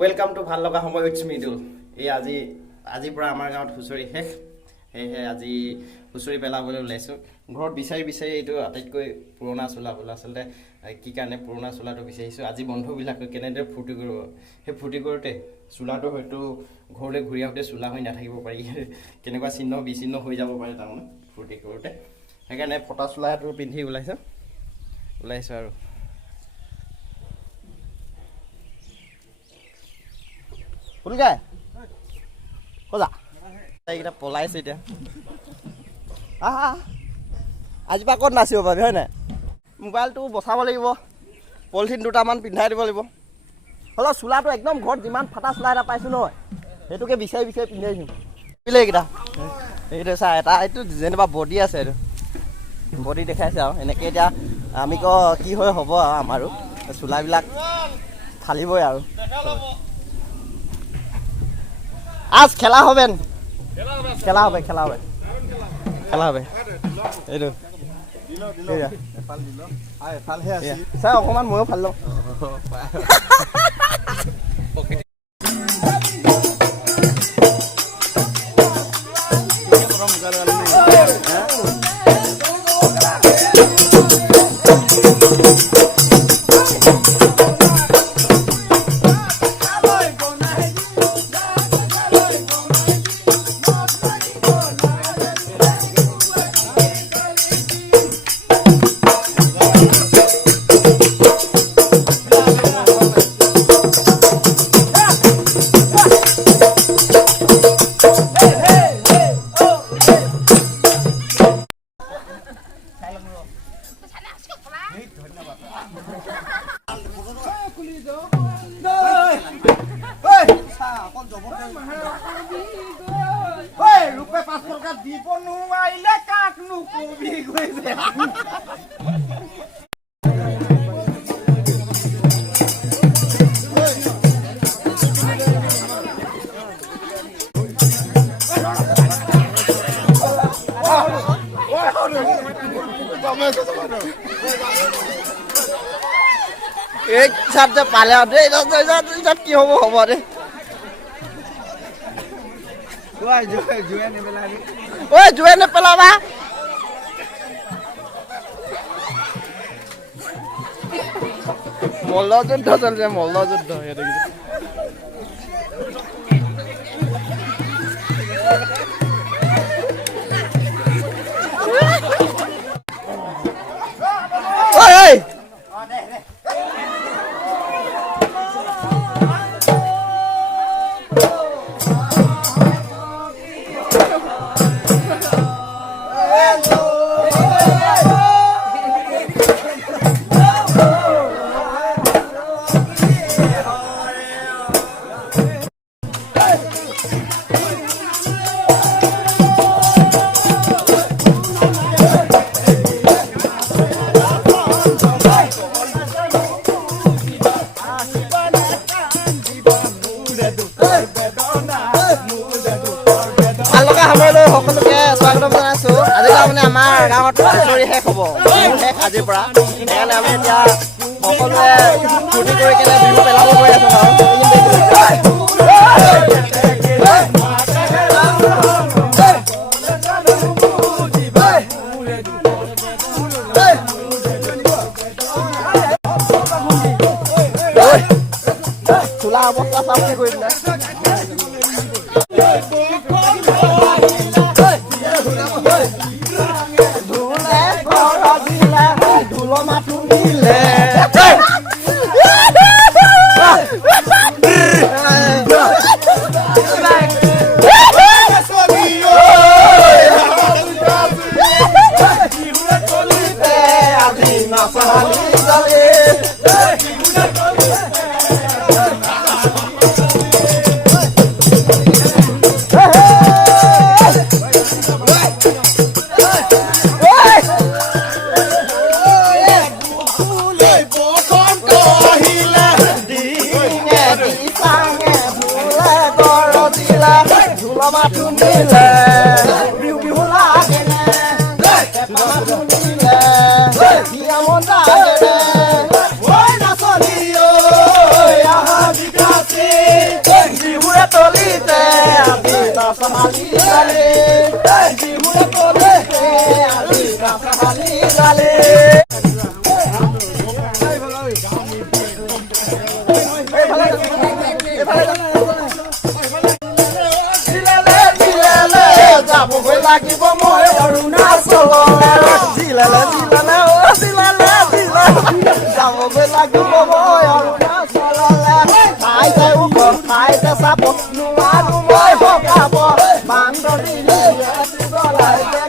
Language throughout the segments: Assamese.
ওয়েলকাম টু ভাল লগা সময় উইথ মিডুল। এই আজিৰ পৰা আমাৰ গাঁৱত হুঁচৰি শেষ, সেয়েহে আজি হুঁচৰি পেলাবলৈ ওলাইছোঁ। ঘৰত বিচাৰি এইটো আটাইতকৈ পুৰণা চোলা বোলো। আচলতে কি কাৰণে পুৰণা চোলাটো বিচাৰিছোঁ, আজি বন্ধুবিলাকে কেনেদৰে ফূৰ্তি কৰিব, সেই ফূৰ্তি কৰোঁতে চোলাটো হয়তো ঘৰলৈ ঘূৰি আহোঁতে চোলা হৈ নাথাকিব পাৰি, কেনেকুৱা চিহ্ন বিচিহ্ন হৈ যাব পাৰে তাৰমানে ফূৰ্তি কৰোঁতে। সেইকাৰণে ফটা চোলাটো পিন্ধি ওলাইছোঁ আৰু শুনকাই কজা এইকেইটা পলাইছে এতিয়া। আজিৰ পৰা ক'ত নাচিব পাবি হয় নাই? মোবাইলটো বচাব লাগিব, পলিথিন দুটামান পিন্ধাই দিব লাগিব। হ'লেও চোলাটো একদম ঘৰত যিমান ফাটা চোলা এটা পাইছোঁ নহয়, সেইটোকে বিচাৰি পিন্ধাই দিম। পিলে এইকেইটা এইটো চা, এটা এইটো যেনিবা বডি আছে, এইটো বডি দেখাইছে আৰু এনেকৈ এতিয়া আমি কি হৈ হ'ব আৰু আমাৰো চোলাবিলাক ফালিবই আৰু। আজ খেলা হবে এইটো ছাৰ অকণমান ময়ো ফালি লওঁ। ৰূপে 5 টাকা দিব নোৱাৰিলে কাক নুকবি গৈছে। এই চাপ যে পালে কি হ'ব দে। জুয়ে নেপেলাবা। মল্লযুদ্ধ চলিছে, মল্লযুদ্ধ। সকলোকে স্বাগতম জনাইছোঁ। আজি তাৰমানে আমাৰ গাঁৱত হুঁচৰি শেষ হ'ব, শেষ আজিৰ পৰা। সেইকাৰণে আমি এতিয়া সকলোৱে ফূৰ্তি কৰি কেনে বিহু পেলাব গৈ আছোঁ চোলা অৱস্থা চাবলৈ কৰি দিলে। বাচালি গালে বিহুৰে ক'লে আজি বাচালি গালে যাবগৈ লাগিব মই অৰুণাচললৈ জিলালে জিলালে অ জিলালে জিলালে যাবগৈ লাগিব মই অৰুণাচললৈ ঠাইতে ওপৰ ঠাইতে চাব নোৱাৰো মই ভগাব বান্দৰীলে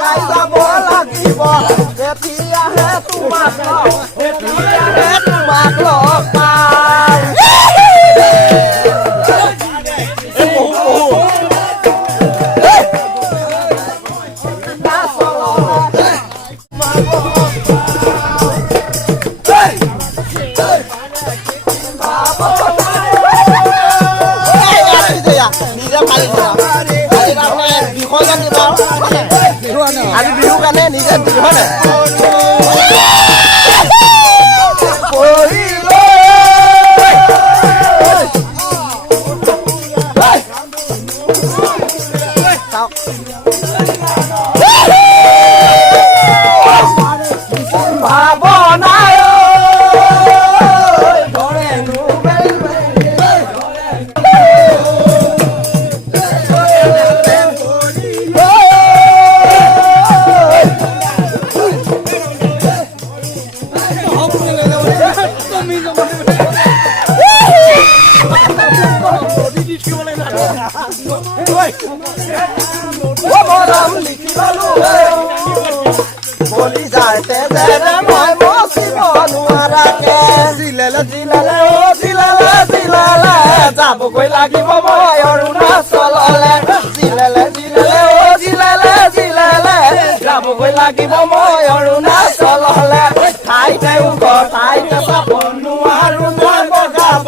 গাই যাব লাগিব তেতিয়াহে তোমাক লগ পাম আজি বিহু কাৰণে নিজে হয় নাই বলি যাইতে যেনে মই মচিব নোৱাৰাকে জিলালে জিলালে অ জিলালে জিলালে যাবগৈ লাগিব মই অৰুণাচললৈ জিলালে জিলালে অ জিলালে জিলালে যাবগৈ লাগিব মই অৰুণাচললৈ ঠাইতে উঠ ঠাইতে চাব নোৱাৰো মই বগাব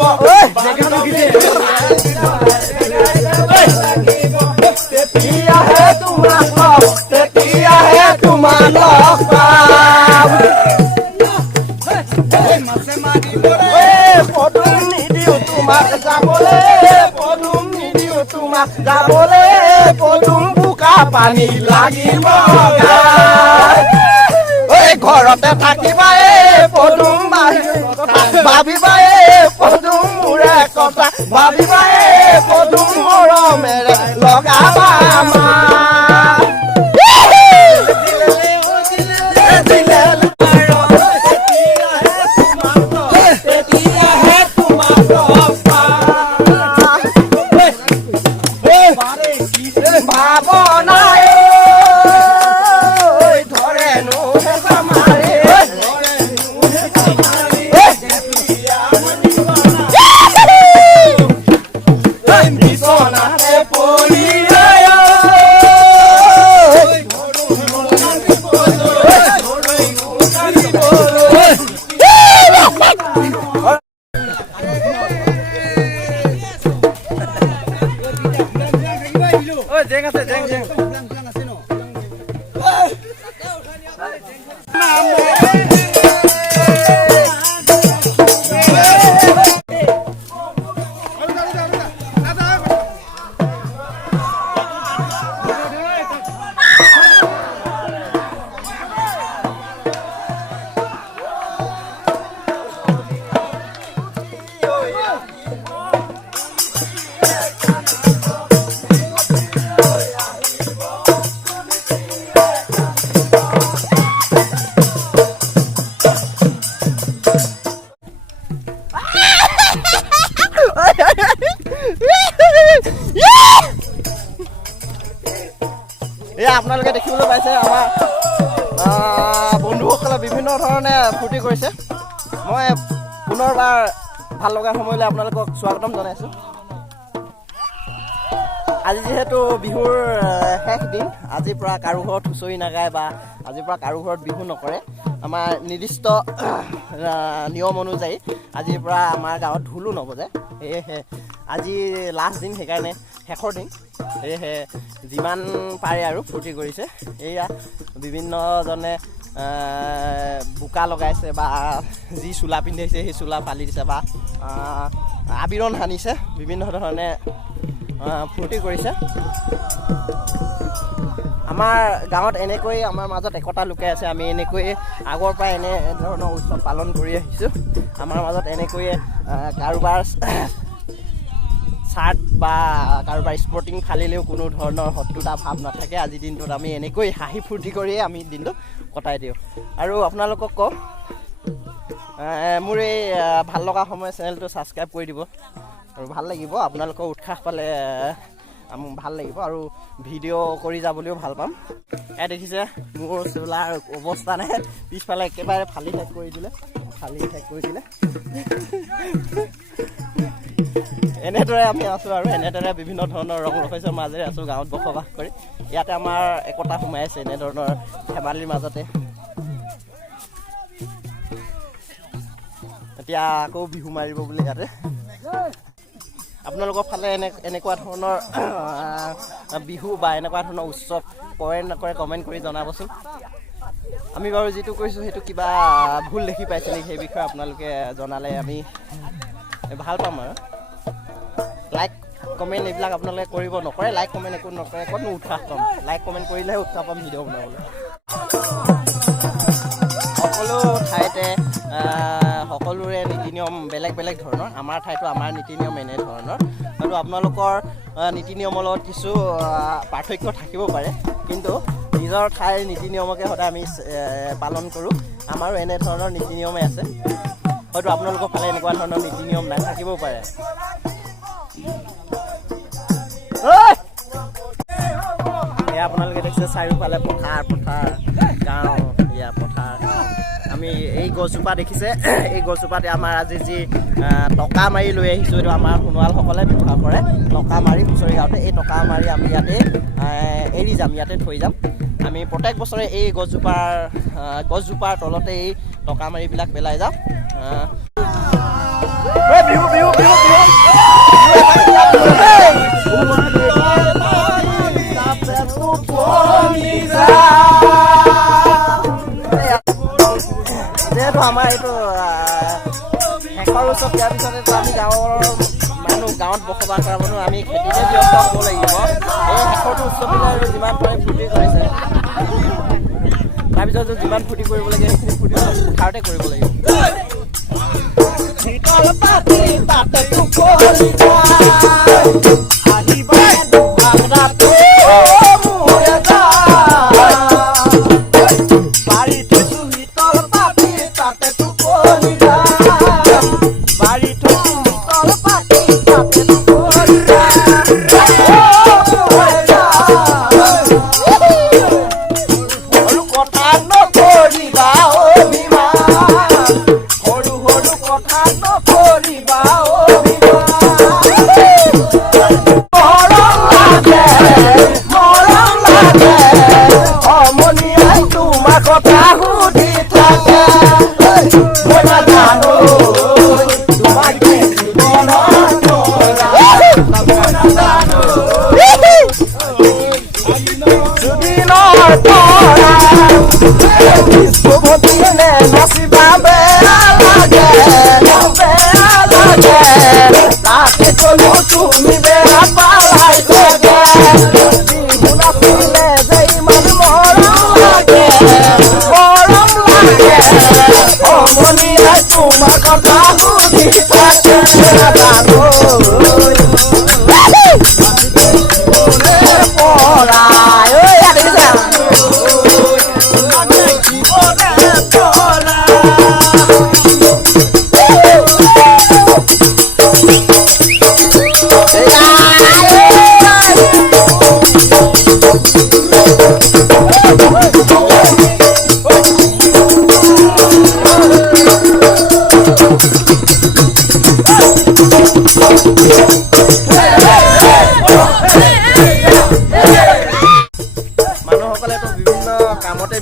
তেতিয়াহে তোমাক লগ পাম পদুম নিদিও তোমাক যাবলে পদুম নিদিও তোমাক যাবলে পদুম বোকা পানী লাগিব ঘৰতে থাকিবা পদুম ভাবিবা পদুম মোৰে কথা ভাবিবা পদুম মৰমেৰে লগাবা আমাৰ jeng আছে jeng jeng আপোনালোকে দেখিবলৈ পাইছে আমাৰ বন্ধুসকলে বিভিন্ন ধৰণে ফূৰ্তি কৰিছে মই পুনৰবাৰ ভাল লগা সময়লৈ আপোনালোকক স্বাগতম জনাইছোঁ আজি যেহেতু বিহুৰ শেষ দিন আজিৰ পৰা কাৰো ঘৰত হুঁচৰি নাগায় বা আজিৰ পৰা কাৰো ঘৰত বিহু নকৰে আমাৰ নিৰ্দিষ্ট নিয়ম অনুযায়ী আজিৰ পৰা আমাৰ গাঁৱত ঢোলো নবজায় সেয়েহে আজি লাষ্ট দিন সেইকাৰণে শেষৰ দিন সেয়েহে যিমান পাৰে আৰু ফূৰ্তি কৰিছে এয়া বিভিন্নজনে বোকা লগাইছে বা যি চোলা পিন্ধাইছে সেই চোলা ফালি দিছে বা আবিৰণ সানিছে বিভিন্ন ধৰণে ফূৰ্তি কৰিছে। আমাৰ গাঁৱত এনেকৈ আমাৰ মাজত একতা লুকাই আছে। আমি এনেকৈয়ে আগৰ পৰা এনে ধৰণৰ উৎসৱ পালন কৰি আহিছোঁ। আমাৰ মাজত এনেকৈয়ে কাৰোবাৰ চাৰ্ট বা কাৰোবাৰ স্পৰ্টিং ফালিলেও কোনো ধৰণৰ শত্ৰুতা ভাৱ নাথাকে। আজিৰ দিনটোত আমি এনেকৈ হাঁহি ফূৰ্তি কৰিয়ে আমি দিনটো কটাই দিওঁ। আৰু আপোনালোকক কওঁ, মোৰ এই ভাল লগা সময় চেনেলটো ছাবস্ক্ৰাইব কৰি দিব আৰু ভাল লাগিব। আপোনালোকৰ উৎসাহ পালে ভাল লাগিব আৰু ভিডিঅ' কৰি যাবলৈও ভাল পাম। এয়া দেখিছে মোৰ চোলাৰ অৱস্থা নাই, পিছফালে একেবাৰে ফালি শেষ কৰি দিলে। এনেদৰে আমি আছোঁ আৰু এনেদৰে বিভিন্ন ধৰণৰ ৰং ৰহস্যৰ মাজেৰে আছোঁ গাঁৱত বসবাস কৰি। ইয়াতে আমাৰ একতা সোমাই আছে এনেধৰণৰ ধেমালিৰ মাজতে। এতিয়া আকৌ বিহু মাৰিব বুলি ইয়াতে। আপোনালোকৰ ফালে এনেকুৱা ধৰণৰ বিহু বা এনেকুৱা ধৰণৰ উৎসৱ কৰে নকৰে কমেণ্ট কৰি জনাবচোন। আমি বাৰু যিটো কৰিছোঁ সেইটো কিবা ভুল দেখি পাইছে নেকি সেই বিষয়ে আপোনালোকে জনালে আমি ভাল পাম। আৰু লাইক কমেণ্ট এইবিলাক আপোনালোকে কৰিব, নকৰে লাইক কমেণ্ট একো নকৰে, ক'তনো উৎসাহ পাম। লাইক কমেণ্ট কৰিলেহে উৎসাহ পাম ভিডিঅ' বনাবলৈ। সকলো ঠাইতে সকলোৰে নীতি নিয়ম বেলেগ বেলেগ ধৰণৰ। আমাৰ ঠাইতো আমাৰ নীতি নিয়ম এনেধৰণৰ, আৰু আপোনালোকৰ নীতি নিয়মৰ লগত কিছু পাৰ্থক্য থাকিব পাৰে, কিন্তু নিজৰ ঠাইৰ নীতি নিয়মকে সদায় আমি পালন কৰোঁ। আমাৰো এনেধৰণৰ নীতি নিয়মেই আছে, হয়তো আপোনালোকৰ ফালে এনেকুৱা ধৰণৰ নীতি নিয়ম নাথাকিবও পাৰে। এয়া আপোনালোকে দেখিছে চাৰিওফালে পথাৰ গাঁও, এয়া পথাৰ। আমি এই গছজোপা দেখিছে, এই গছজোপাতে আমাৰ আজি যি টকা মাৰি লৈ আহিছোঁ, এইটো আমাৰ সোণোৱালসকলে ব্যৱহাৰ কৰে। টকা মাৰি হুঁচৰি গাঁৱতে এই টকা মাৰি আমি ইয়াতে এৰি যাম, ইয়াতে থৈ যাম। আমি প্ৰত্যেক বছৰে এই গছজোপাৰ তলতে এই টকা মাৰিবিলাক পেলাই যাওঁ। যিহেতু আমাৰ এইটো শেষৰ উৎসৱ, দিয়াৰ পিছতেতো আমি গাঁৱত বসবাস কৰা মানুহ, আমি খেতিতে ব্যস্ত হ'ব লাগিব। এই শেষৰটো উৎসৱবিলাক আৰু যিমান পাৰে ফূৰ্তি কৰিছে, তাৰপিছতো যিমান ফূৰ্তি কৰিব লাগে সেইখিনি ফূৰ্তি পথাৰতে কৰিব লাগিব।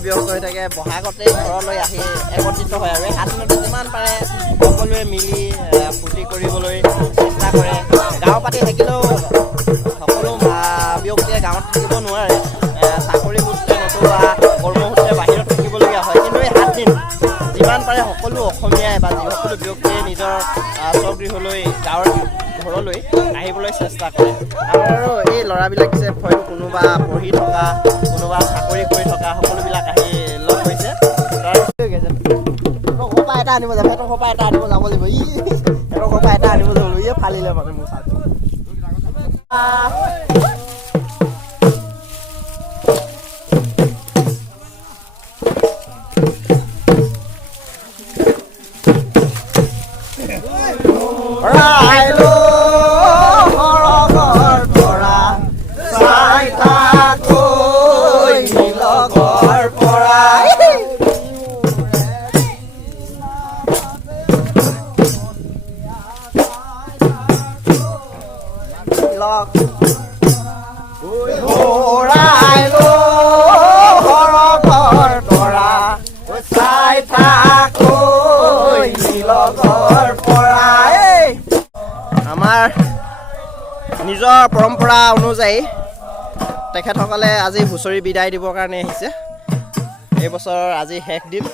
ব্যস্ত হৈ থাকে। বহাগতে ঘৰলৈ আহি একত্ৰিত হয় আৰু এই 7 দিনতে যিমান পাৰে সকলোৱে মিলি ফূৰ্তি কৰিবলৈ চেষ্টা কৰে। গাঁও পাতি থাকিলেও সকলো ব্যক্তিয়ে গাঁৱত থাকিব নোৱাৰে, চাকৰি সূত্ৰে নতুবা কৰ্মসূত্ৰে বাহিৰত থাকিবলগীয়া হয়। কিন্তু এই 7 দিন যিমান পাৰে সকলো অসমীয়াই বা সকলো ব্যক্তিয়ে নিজৰ স্বগৃহলৈ গাঁৱৰ ঘৰলৈ আহিবলৈ যাবলৈ চেষ্টা কৰে। আৰু এই ল'ৰাবিলাক যে কোনোবা পঢ়ি থকা, কোনোবা চাকৰি কৰি থকা সকলোবিলাক আহি লগ হৈছে। ঘৰপা এটা আনিব যাব, সিহঁতৰ ঘৰপা এটা আনিব যাব লাগিব। সিহঁতৰ ঘৰপা এটা আনিব যাব লাগিব। ফালিলে মানে মোৰ চাৰ্ট। আমাৰ নিজৰ পৰম্পৰা অনুযায়ী তেখেতসকলে আজি হুঁচৰি বিদায় দিবৰ কাৰণে আহিছে। এই বছৰ আজি শেষ দিন।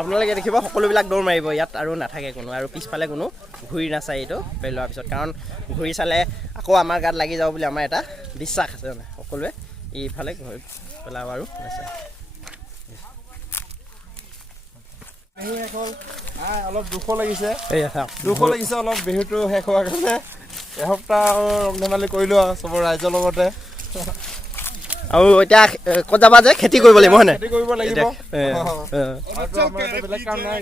আপোনালোকে দেখিব সকলোবিলাক দৌৰ মাৰিব ইয়াত আৰু নাথাকে কোনো, আৰু পিছফালে কোনো ঘূৰি নাচায় এইটো পেলোৱাৰ লোৱাৰ পিছত, কাৰণ ঘূৰি চালে আকৌ আমাৰ গাত লাগি যাব বুলি আমাৰ এটা বিশ্বাস আছে মানে। সকলোৱে ইফালে ঘূৰি পেলাব আৰু নাচায়। অলপ দুখ লাগিছে অলপ বিহুটো শেষ হোৱাৰ কাৰণে। এসপ্তাহ ৰং ধেমালি কৰিলোঁ আৰু চবৰ ৰাইজৰ লগতে। আৰু এতিয়া ক'ত যাবা যে? খেতি কৰিব লাগিব হয় নাই? খেতি কৰিব লাগিব। এতিয়া বেলেগ কাম নাই।